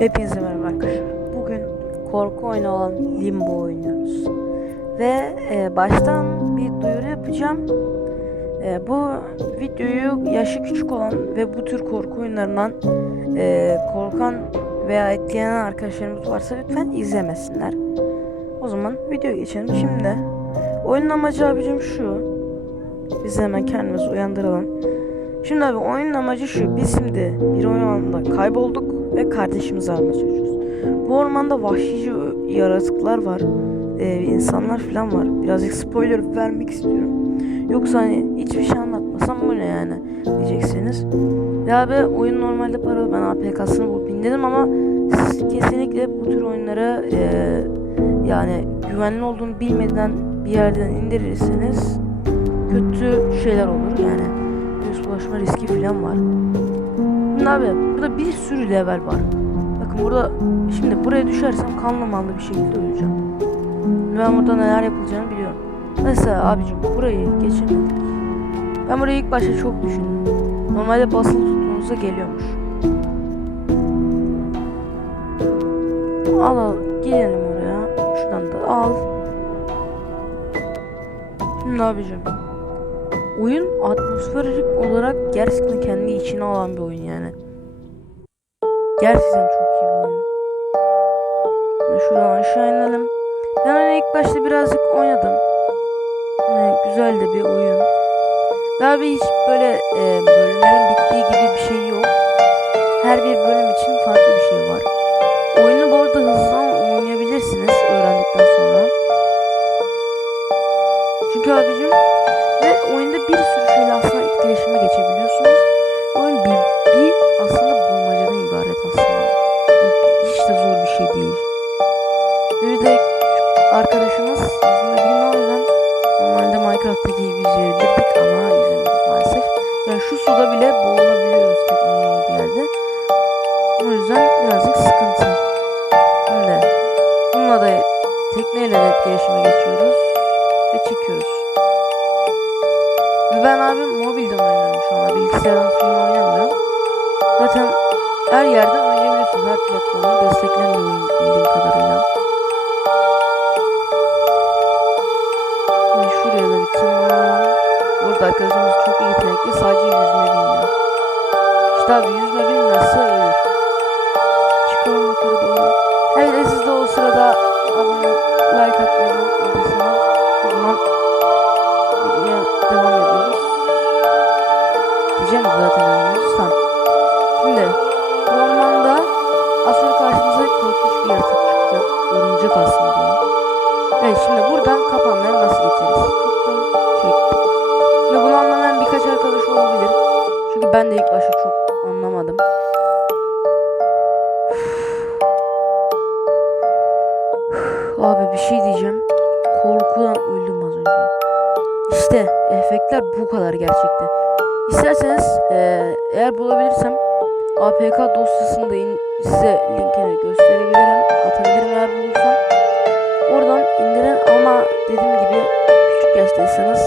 Hepinize merhaba arkadaşlar. Bugün korku oyunu olan Limbo oynuyoruz. Ve e, baştan bir duyuru yapacağım. E, bu videoyu yaşı küçük olan ve bu tür korku oyunlarından e, korkan veya etkilenen arkadaşlarımız varsa lütfen izlemesinler. O zaman videoya geçelim. Şimdi oyunun amacı abicim şu. Biz hemen kendimizi uyandıralım. Şimdi abi oyunun amacı şu. Biz şimdi bir oyun alanında kaybolduk ve kardeşimizi aramaya çalışıyoruz. Bu ormanda vahşice yaratıklar var. Ee, insanlar falan var. Birazcık spoiler vermek istiyorum. Yoksa hani hiçbir şey anlatmasam bu ne yani diyeceksiniz. Ya abi oyun normalde paralı. Ben APK'sını bulup indirdim ama siz kesinlikle bu tür oyunlara e, yani güvenli olduğunu bilmeden bir yerden indirirseniz kötü şeyler olur yani virüs bulaşma riski falan var. Şimdi abi burada bir sürü level var. Bakın burada şimdi buraya düşersem kanlı manlı bir şekilde öleceğim. Ben burada neler yapılacağını biliyorum. Mesela abicim burayı geçemedik. Ben burayı ilk başta çok düşündüm. Normalde basılı tuttuğunuzda geliyormuş. Al al gidelim oraya. Şuradan da al. Şimdi abicim oyun atmosferik olarak gerçekten kendi içine alan bir oyun yani. Gerçekten çok iyi bir oyun. Şuradan aşağı inelim. Ben öyle ilk başta birazcık oynadım. Yani güzel de bir oyun. Daha bir hiç böyle e, bölümlerin bittiği gibi bir şey yok. Her bir bölüm için farklı bir şey var. Oyunu bu arada hızlı oynayabilirsiniz öğrendikten sonra. Çünkü abicim bir sürü şeyle aslında etkileşime geçebiliyorsunuz. Oyun bir, bir aslında bulmacadan ibaret aslında. Hiç de zor bir şey değil. Bir de arkadaşımız yüzme bilmiyor o yüzden normalde Minecraft'taki gibi yüzebilirdik ama yüzemiyoruz maalesef. Yani şu suda bile boğulabiliyoruz teknolojinin bir yerde. O yüzden birazcık sıkıntı. Şimdi bununla da tekneyle de etkileşime geçiyoruz bir oyun bildiğim kadarıyla. Şimdi şuraya da bir tırmanalım. Burada arkadaşımız çok yetenekli. Sadece yüzme bilmiyor. İşte abi yüzme bilmezse ölür. İşte efektler bu kadar gerçekten. İsterseniz eee, eğer bulabilirsem APK dosyasında in, size linkini gösterebilirim. Atabilirim eğer bulursam. Oradan indirin ama dediğim gibi küçük yaştaysanız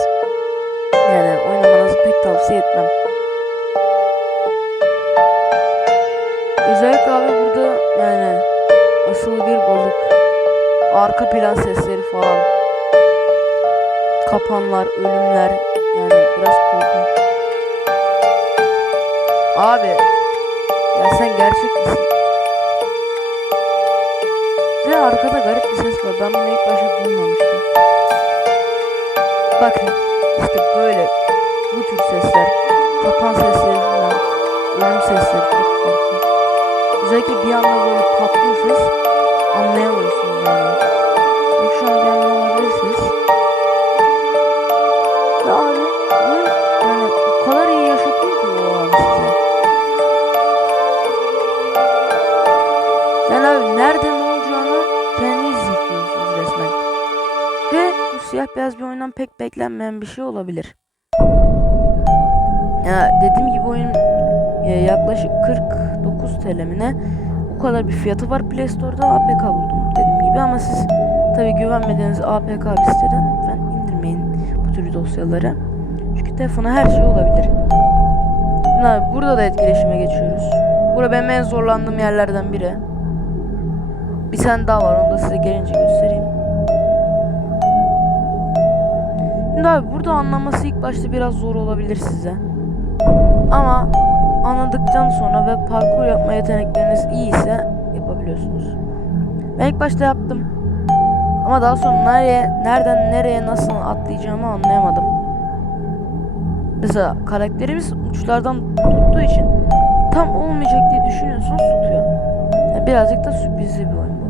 yani oynamanızı pek tavsiye etmem. Özellikle abi burada yani asılı bir balık arka plan sesleri falan kapanlar, ölümler yani biraz korkunç. Abi ya sen gerçek misin? Ve arkada garip bir ses var. Ben bunu ilk başta duymamıştım. Bakın işte böyle bu tür sesler, kapan sesleri falan, ölüm sesleri çok korkunç. Özellikle bir anda böyle patlıyor ses anlayamıyorsunuz yani. Belki şu an pek beklenmeyen bir şey olabilir. Ya dediğim gibi oyun e, yaklaşık 49 TL mi ne? O kadar bir fiyatı var Play Store'da APK buldum dediğim gibi ama siz tabi güvenmediğiniz APK bir siteden lütfen indirmeyin bu tür dosyaları. Çünkü telefona her şey olabilir. Şimdi abi burada da etkileşime geçiyoruz. Bura benim en zorlandığım yerlerden biri. Bir tane daha var. Onu da size gelince göstereyim. Şimdi abi burada anlaması ilk başta biraz zor olabilir size. Ama anladıktan sonra ve parkur yapma yetenekleriniz iyiyse yapabiliyorsunuz. Ben ilk başta yaptım. Ama daha sonra nereye, nereden nereye nasıl atlayacağımı anlayamadım. Mesela karakterimiz uçlardan tuttuğu için tam olmayacak diye düşünüyorsunuz tutuyor. Yani birazcık da sürprizli bir oyun bu.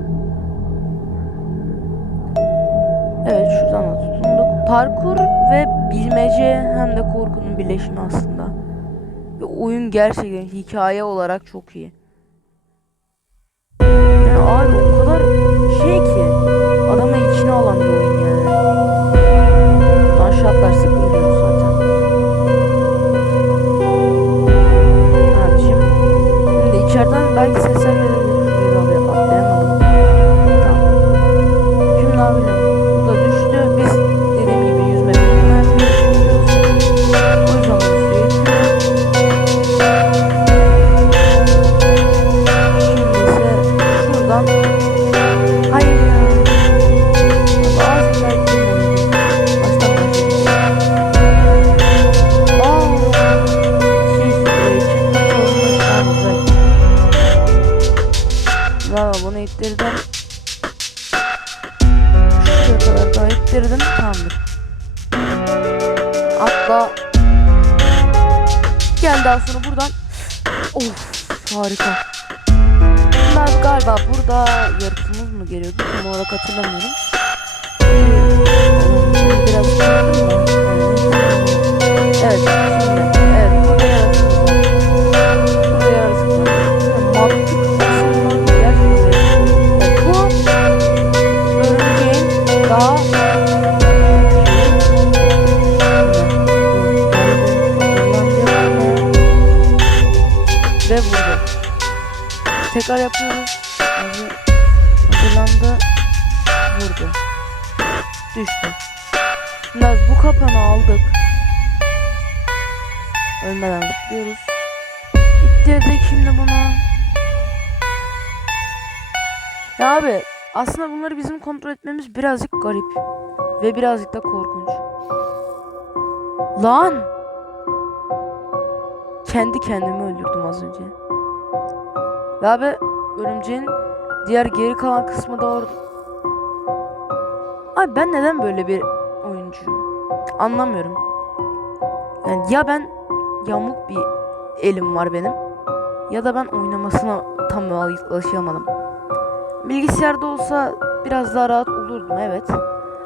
Evet şuradan da tutunduk. Parkur ve bilmece hem de korkunun birleşimi aslında. Ve oyun gerçekten hikaye olarak çok iyi. Yani abi o kadar gel daha sonra buradan. Of harika. Bunlar galiba burada yarısımız mı geliyordu? Tam olarak hatırlamıyorum. Biraz. Evet. Şimdi. Vurdu. Tekrar yapıyoruz. Hazır, hazırlandı. Vurdu. Düştü. Şimdi bu kapanı aldık. Ölmeden zıplıyoruz. İttirdik şimdi bunu. Ya abi aslında bunları bizim kontrol etmemiz birazcık garip. Ve birazcık da korkunç. Lan! Kendi kendimi öldürdüm az önce. Ve abi örümceğin diğer geri kalan kısmı da orada. Abi ben neden böyle bir oyuncuyum? Anlamıyorum. Yani ya ben yamuk bir elim var benim ya da ben oynamasına tam alışamadım. Bilgisayarda olsa biraz daha rahat olurdum evet.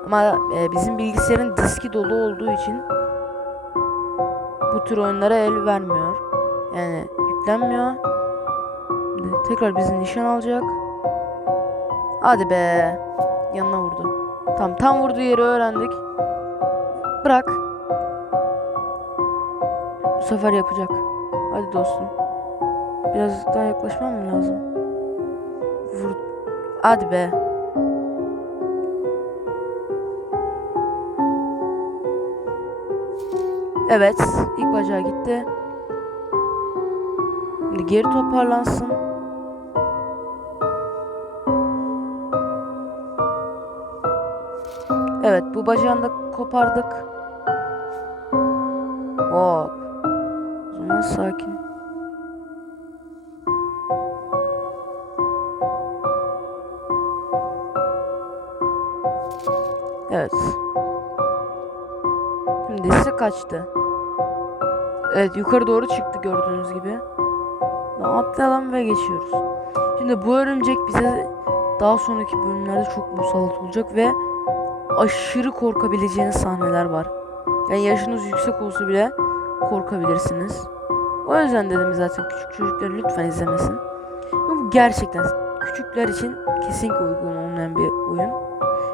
Ama e, bizim bilgisayarın diski dolu olduğu için bu tür oyunlara el vermiyor. Yani yüklenmiyor. Tekrar bizi nişan alacak. Hadi be. Yanına vurdu. Tam tam vurduğu yeri öğrendik. Bırak. Bu sefer yapacak. Hadi dostum. Biraz daha yaklaşmam mı lazım? Vur. Hadi be. Evet, ilk bacağı gitti. Şimdi geri toparlansın. Bacağını da kopardık. Hop. O zaman sakin. Evet. Şimdi ise kaçtı. Evet yukarı doğru çıktı gördüğünüz gibi. Atlayalım ve geçiyoruz. Şimdi bu örümcek bize daha sonraki bölümlerde çok musallat olacak ve aşırı korkabileceğiniz sahneler var. Yani yaşınız yüksek olsa bile korkabilirsiniz. O yüzden dedim zaten küçük çocuklar lütfen izlemesin. Bu gerçekten küçükler için kesinlikle uygun olmayan bir oyun.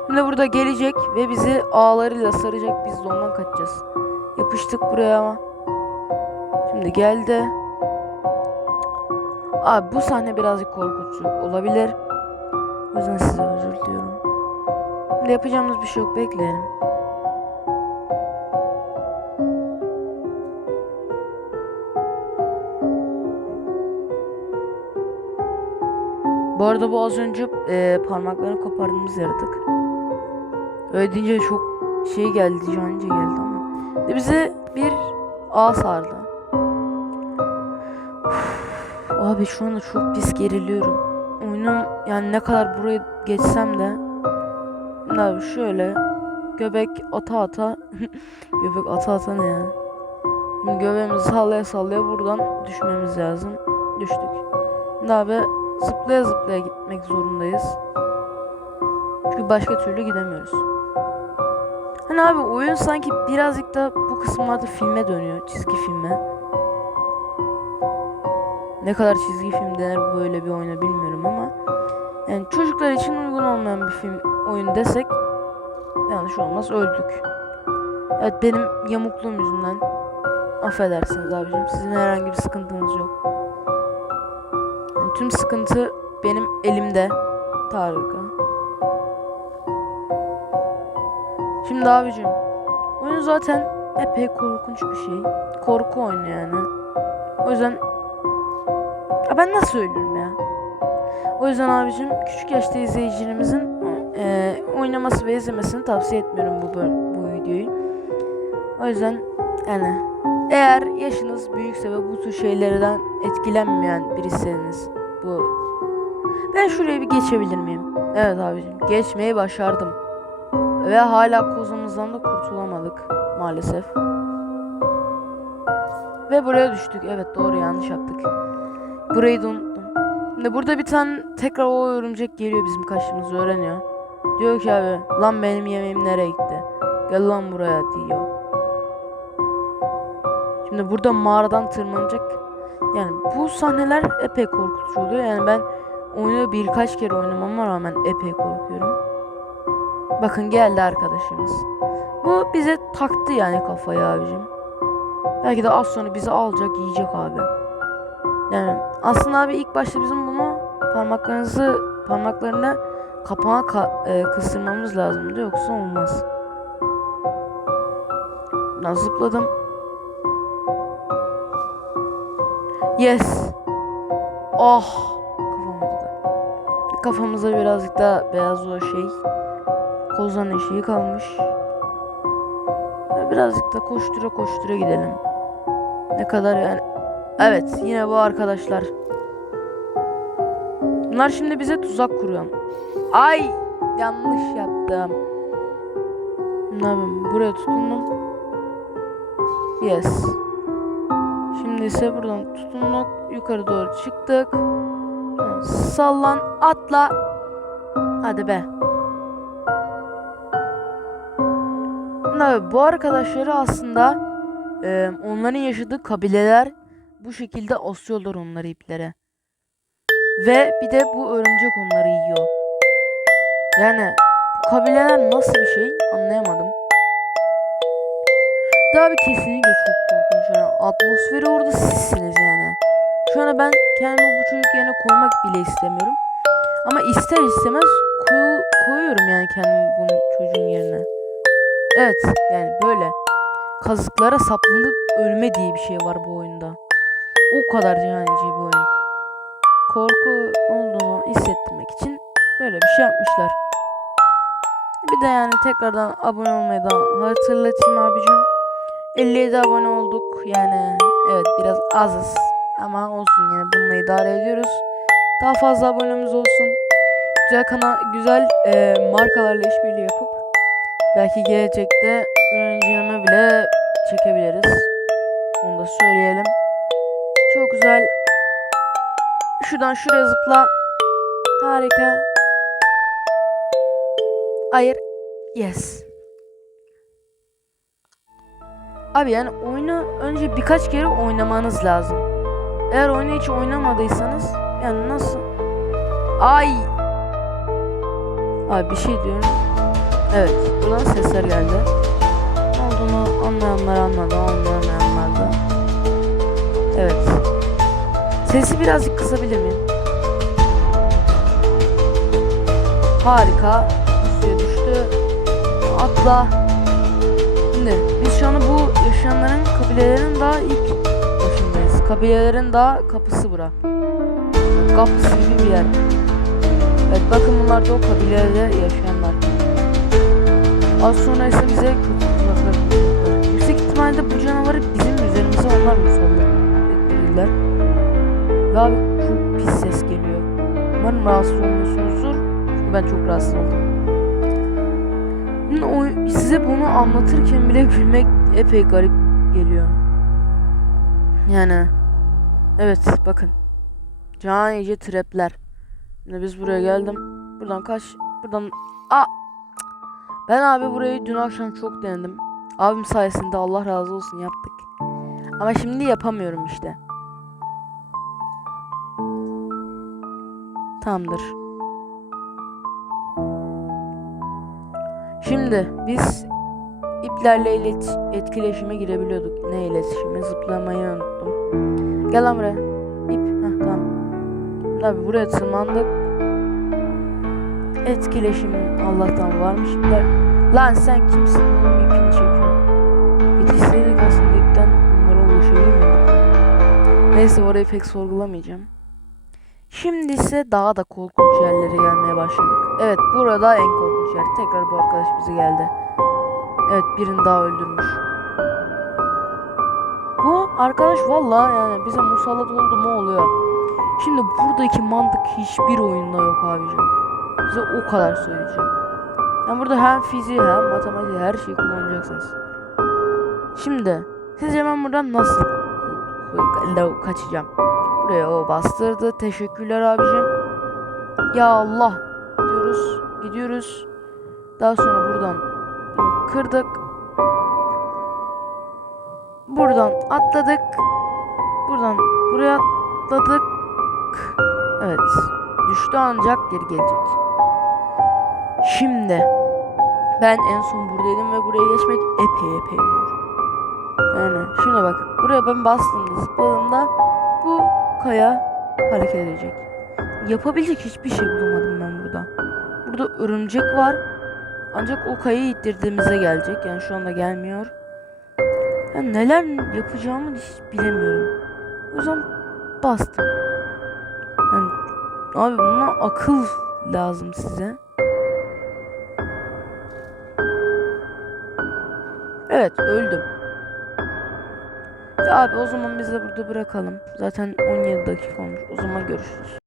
Şimdi burada gelecek ve bizi ağlarıyla saracak. Biz de ondan kaçacağız. Yapıştık buraya ama. Şimdi geldi. Abi bu sahne birazcık korkutucu olabilir. O yüzden size özür diliyorum. Yapacağımız bir şey yok. Bekleyelim. Bu arada bu az önce e, parmaklarını kopardığımız yaratık. Öyle deyince çok şey geldi, cancı geldi ama. Ve bize bir ağ sardı. Uf, Abi şu anda çok pis geriliyorum. Oyunun yani ne kadar buraya geçsem de Şimdi abi şöyle göbek ata ata göbek ata ata ne ya? Şimdi göbeğimizi sallaya sallaya buradan düşmemiz lazım. Düştük. Şimdi abi zıplaya zıplaya gitmek zorundayız. Çünkü başka türlü gidemiyoruz. Hani abi oyun sanki birazcık da bu kısımlarda filme dönüyor. Çizgi filme. Ne kadar çizgi film denir böyle bir oyuna bilmiyorum ama yani çocuklar için uygun olmayan bir film oyun desek yanlış olmaz öldük. Evet benim yamukluğum yüzünden affedersiniz abicim sizin herhangi bir sıkıntınız yok. Yani tüm sıkıntı benim elimde Tarık'a. Şimdi abicim oyun zaten epey korkunç bir şey. Korku oyunu yani. O yüzden ya ben nasıl söylüyorum ya? O yüzden abicim küçük yaşta izleyicilerimizin e, oynaması ve izlemesini tavsiye etmiyorum bu bu videoyu. O yüzden yani eğer yaşınız büyükse ve bu tür şeylerden etkilenmeyen birisiniz bu ben şuraya bir geçebilir miyim? Evet abicim geçmeyi başardım. Ve hala kozumuzdan da kurtulamadık maalesef. Ve buraya düştük. Evet doğru yanlış yaptık. Burayı da unuttum. Burada bir tane tekrar o örümcek geliyor bizim kaçtığımızı öğreniyor. Diyor ki abi lan benim yemeğim nereye gitti? Gel lan buraya diyor. Şimdi burada mağaradan tırmanacak. Yani bu sahneler epey korkutucu oluyor. Yani ben oyunu birkaç kere oynamama rağmen epey korkuyorum. Bakın geldi arkadaşımız. Bu bize taktı yani kafayı abicim. Belki de az sonra bizi alacak yiyecek abi. Yani aslında abi ilk başta bizim bunu parmaklarınızı parmaklarını kapağa ka- e, kıstırmamız lazımdı yoksa olmaz. Ben zıpladım. Yes. Oh. Kafam acıdı. Kafamıza birazcık daha beyaz o şey. Kozan eşiği kalmış. Birazcık da koştura koştura gidelim. Ne kadar yani. Evet yine bu arkadaşlar. Bunlar şimdi bize tuzak kuruyor. Ay yanlış yaptım. Ne yapayım? Buraya tutundum. Yes. Şimdi ise buradan tutunduk. Yukarı doğru çıktık. Sallan atla. Hadi be. Abi bu arkadaşları aslında e, onların yaşadığı kabileler bu şekilde asıyorlar onları iplere. Ve bir de bu örümcek onları yiyor. Yani kabileler nasıl bir şey anlayamadım. Daha bir kesinlikle çok korkunç. Yani atmosferi orada sizsiniz yani. Şu anda ben kendimi bu çocuk yerine koymak bile istemiyorum. Ama ister istemez koyu, koyuyorum yani kendimi bu çocuğun yerine. Evet yani böyle. Kazıklara saplanıp ölme diye bir şey var bu oyunda. O kadar canice bir oyun. Korku olduğunu hissettirmek için böyle bir şey yapmışlar. Bir de yani tekrardan abone olmayı da hatırlatayım abicim. 57 abone olduk. Yani evet biraz azız. Ama olsun yine bununla idare ediyoruz. Daha fazla abonemiz olsun. Güzel kana güzel e, markalarla işbirliği yapıp belki gelecekte ürün bile çekebiliriz. Onu da söyleyelim. Çok güzel. Şuradan şuraya zıpla. Harika. Hayır. Yes. Abi yani oyunu önce birkaç kere oynamanız lazım. Eğer oyunu hiç oynamadıysanız yani nasıl? Ay. Abi bir şey diyorum. Evet, buradan sesler geldi. Ne olduğunu anlayanlar anladı, anlamayanlar da. Evet. Sesi birazcık kısabilir miyim? Harika. Düştü. Atla. Şimdi biz şu anda bu yaşayanların kabilelerin daha ilk başındayız. Kabilelerin daha kapısı bura. Kapısı gibi bir yer. Evet bakın bunlar da o kabilede yaşayanlar. Az sonra ise bize kötü kuracaklar. Yüksek ihtimalle bu canavarı bizim üzerimize onlar musallat ettirirler. Ve abi çok pis ses geliyor. Umarım rahatsız olmuyorsunuzdur. Çünkü ben çok rahatsız oldum. O, size bunu anlatırken bile gülmek epey garip geliyor. Yani evet bakın. Can iyice trapler. Şimdi biz buraya geldim. Buradan kaç. Buradan. Aa! Ben abi burayı dün akşam çok denedim. Abim sayesinde Allah razı olsun yaptık. Ama şimdi yapamıyorum işte. Tamamdır. Şimdi biz iplerle ilet etkileşime girebiliyorduk. Ne iletişimi? Zıplamayı unuttum. Gel lan buraya. İp. Heh, tamam. Tabi buraya tırmandık. Etkileşim Allah'tan varmış. ipler. Lan sen kimsin? Oğlum ipini çekiyorsun. Yetişseydik aslında ipten onlara ulaşabilir? Neyse orayı pek sorgulamayacağım. Şimdi ise daha da korkunç yerlere gelmeye başladık. Evet burada en korkunç yer. Tekrar bu arkadaş bize geldi. Evet birini daha öldürmüş. Bu arkadaş vallahi yani bize musallat oldu mu oluyor. Şimdi buradaki mantık hiçbir oyunda yok abicim. Size o kadar söyleyeceğim. Yani burada hem fiziği hem matematiği her şeyi kullanacaksınız. Şimdi sizce ben buradan nasıl ka- kaçacağım? Buraya o bastırdı. Teşekkürler abicim. Ya Allah diyoruz. Gidiyoruz. Daha sonra buradan kırdık. Buradan atladık. Buradan buraya atladık. Evet. Düştü ancak geri gelecek. Şimdi ben en son buradaydım ve buraya geçmek epey epey zor. Yani şuna bakın. Buraya ben bastığımda zıpladığımda bu kaya hareket edecek. Yapabilecek hiçbir şey bulamadım ben burada. Burada örümcek var. Ancak o kayayı ittirdiğimizde gelecek. Yani şu anda gelmiyor. Yani neler yapacağımı hiç bilemiyorum. O yüzden bastım. Yani abi buna akıl lazım size. Evet öldüm. Ya abi o zaman biz de burada bırakalım. Zaten 17 dakika olmuş. O zaman görüşürüz.